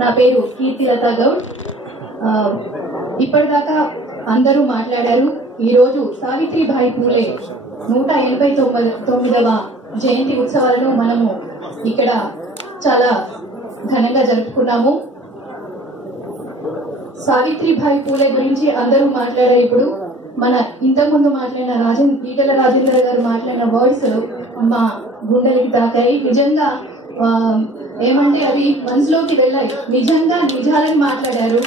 నా పేరు కీర్తిలత గౌడ్. ఇప్పటిదాకా అందరూ మాట్లాడారు. ఈరోజు సావిత్రిబాయి పూలే 189వ జయంతి ఉత్సవాలను మనము ఇక్కడ చాలా ఘనంగా జరుపుకున్నాము. సావిత్రిబాయి పూలే గురించి అందరూ మాట్లాడారు. ఇప్పుడు మన ఇంతకుముందు మాట్లాడిన ఈటల రాజేంద్ర గారు మాట్లాడిన వర్డ్స్ మా గుండెలకి తాకాయి. నిజంగా ఏమంటే అవి మనసులోకి వెళ్ళాయి. నిజంగా నిజాలని మాట్లాడారు.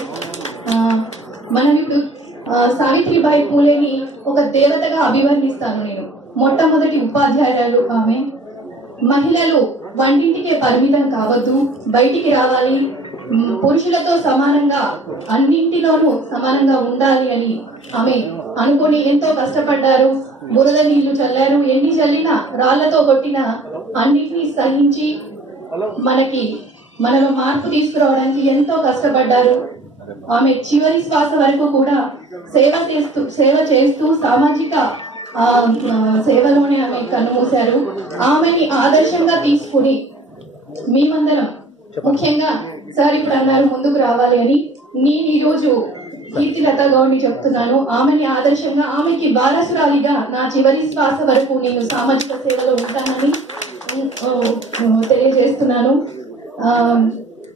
మనం ఇప్పుడు సావిత్రిబాయి పూలేని ఒక దేవతగా అభివర్ణిస్తాను నేను. మొట్టమొదటి ఉపాధ్యాయురాలు ఆమె. మహిళలు వంటింటికే పరిమితం కావద్దు, బయటికి రావాలి, పురుషులతో సమానంగా అన్నింటిలోనూ సమానంగా ఉండాలి అని ఆమె అనుకుని ఎంతో కష్టపడ్డారు. బురద నీళ్లు చల్లారు, ఎన్ని చల్లినా రాళ్లతో కొట్టిన అన్నింటినీ సహించి మనలో మార్పు తీసుకురావడానికి ఎంతో కష్టపడ్డారు. ఆమె చివరి శ్వాస వరకు కూడా సేవ చేస్తూ సామాజిక సేవలోనే ఆమె కన్నుమూశారు. ఆమెని ఆదర్శంగా తీసుకుని మేమందరం, ముఖ్యంగా సార్ ఇప్పుడు అన్నారు ముందుకు రావాలి అని, నేను ఈరోజు కీర్తిలత గౌడ్ని చెప్తున్నాను. ఆమెని ఆదర్శంగా, ఆమెకి వారసురాలిగా నా చివరి శ్వాస వరకు నేను సామాజిక సేవలో ఉంటానని తెలియజేస్తున్నాను.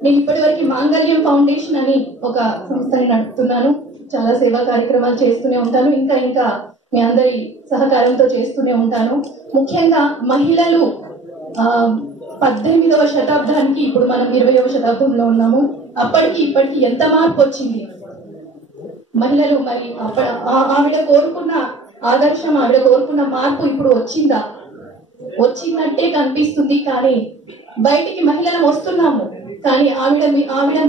నేను ఇప్పటివరకు మాంగళ్యం ఫౌండేషన్ అని ఒక సంస్థని నడుపుతున్నాను. చాలా సేవా కార్యక్రమాలు చేస్తూనే ఉంటాను. ఇంకా మీ అందరి సహకారంతో చేస్తూనే ఉంటాను. ముఖ్యంగా మహిళలు 18వ శతాబ్దానికి, ఇప్పుడు మనం 20వ శతాబ్దంలో ఉన్నాము. అప్పటికి ఇప్పటికి ఎంత మార్పు వచ్చింది. మహిళలు మరి ఆవిడ కోరుకున్న ఆదర్శం, ఆవిడ కోరుకున్న మార్పు ఇప్పుడు వచ్చినట్టే కనిపిస్తుంది. కానీ బయటికి మహిళలు వస్తున్నాము, కానీ ఆవిడ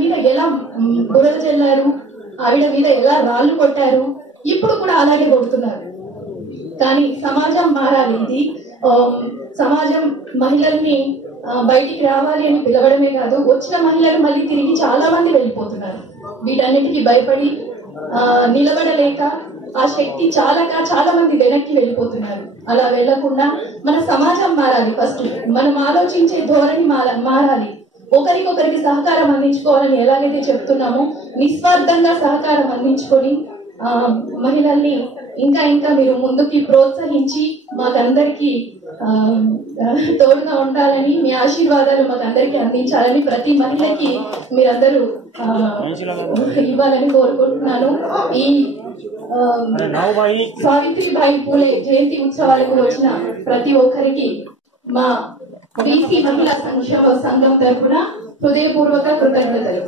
మీద ఎలా బురద చల్లారు, ఆవిడ మీద ఎలా రాళ్లు కొట్టారు, ఇప్పుడు కూడా అలాగే కొడుతున్నారు. కానీ సమాజం మారాలి. ఇది సమాజం మహిళల్ని బయటికి రావాలి అని పిలవడమే కాదు, వచ్చిన మహిళలు మళ్ళీ తిరిగి చాలా మంది వెళ్ళిపోతున్నారు. వీటన్నిటికీ భయపడి నిలబడలేక ఆ శక్తి చాలా మంది వెనక్కి వెళ్ళిపోతున్నారు. అలా వెళ్లకుండా మన సమాజం మారాలి. ఫస్ట్ మనం ఆలోచించే ధోరణి మారాలి. ఒకరికొకరికి సహకారం అందించుకోవాలని ఎలాగైతే చెప్తున్నామో, నిస్వార్థంగా సహకారం అందించుకొని మహిళల్ని ఇంకా మీరు ముందుకి ప్రోత్సహించి మాకందరికి తోడుగా ఉండాలని, మీ ఆశీర్వాదాలు మాకందరికి అందించాలని, ప్రతి మహిళకి మీరందరూ ఇవ్వాలని కోరుకుంటున్నాను. ఈ సావిత్రిబాయి పూలే జయంతి ఉత్సవాలకు వచ్చిన ప్రతి ఒక్కరికి మా బీసీ మహిళా సంక్షేమ సంఘం తరఫున హృదయపూర్వక కృతజ్ఞతలు.